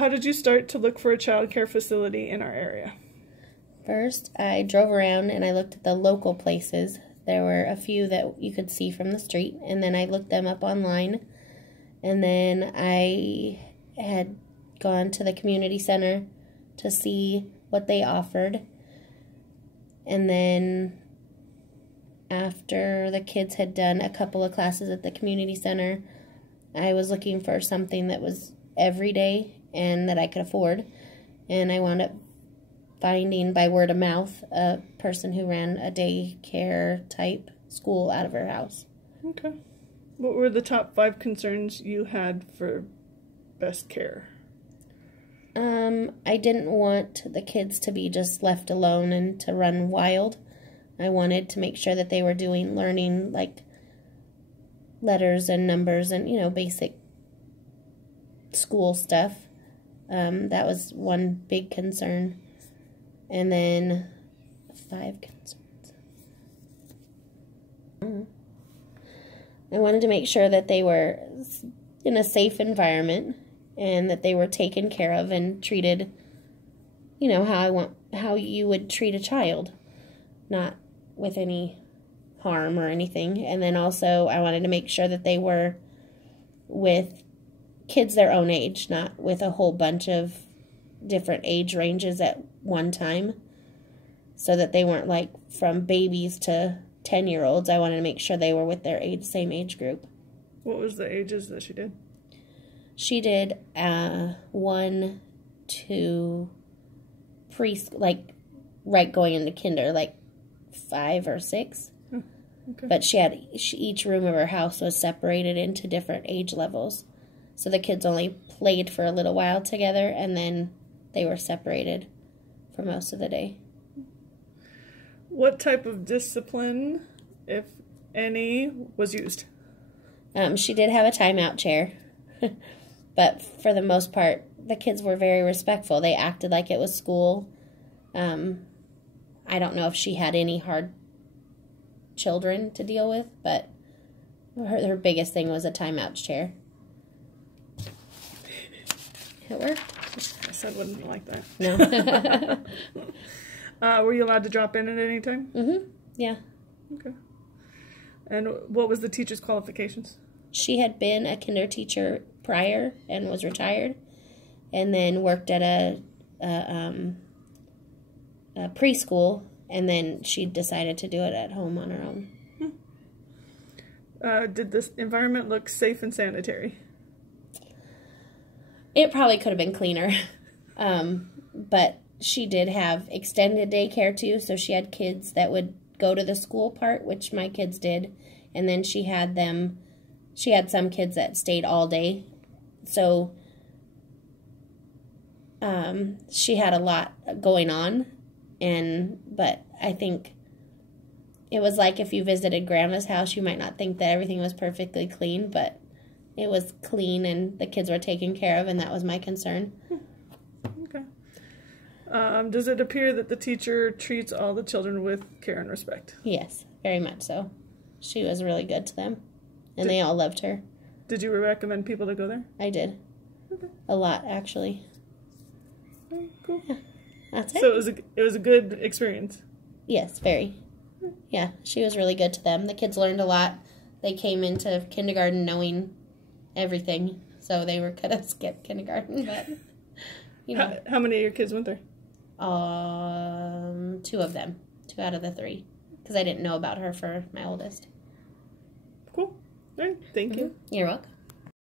how did you start to look for a child care facility in our area? First, I drove around and I looked at the local places. There were a few that you could see from the street, and then I looked them up online. And then I had gone to the community center to see what they offered. And then after the kids had done a couple of classes at the community center, I was looking for something that was every day and that I could afford. And I wound up finding by word of mouth a person who ran a daycare type school out of her house. Okay. What were the top 5 concerns you had for best care? I didn't want the kids to be just left alone and to run wild. I wanted to make sure that they were learning like letters and numbers and, basic school stuff. That was one big concern. And then 5 concerns. I wanted to make sure that they were in a safe environment and that they were taken care of and treated, how you would treat a child, not with any harm or anything. And then also I wanted to make sure that they were with kids their own age, not with a whole bunch of different age ranges at one time, so that they weren't like from babies to 10-year-olds. I wanted to make sure they were with their same age group. What was the ages that she did? She did 1 to preschool, like right going into kinder, like 5 or 6. Oh, okay. But each room of her house was separated into different age levels. So the kids only played for a little while together, and then they were separated for most of the day. What type of discipline, if any, was used? She did have a timeout chair, but for the most part, the kids were very respectful. They acted like it was school. I don't know if she had any hard children to deal with, but her biggest thing was a timeout chair. It worked. I said wouldn't like that. No. Were you allowed to drop in at any time? Mm-hmm. Yeah. Okay. And what was the teacher's qualifications? She had been a kinder teacher prior and was retired, and then worked at a preschool, and then she decided to do it at home on her own. Did this environment look safe and sanitary? It probably could have been cleaner, but she did have extended daycare too, so she had kids that would go to the school part, which my kids did, and then she had some kids that stayed all day, so she had a lot going on, but I think it was like if you visited Grandma's house, you might not think that everything was perfectly clean, but it was clean and the kids were taken care of, and that was my concern. Okay. Does it appear that the teacher treats all the children with care and respect? Yes, very much so. She was really good to them, and they all loved her. Did you recommend people to go there? I did. Okay. A lot, actually. Very cool. Yeah, that's it. So it was a good experience? Yes, very. Yeah, she was really good to them. The kids learned a lot. They came into kindergarten knowing everything, so they were going to skip kindergarten, but, How many of your kids went there? 2 of them. 2 out of the 3. Because I didn't know about her for my oldest. Cool. All right. Thank you. You're welcome.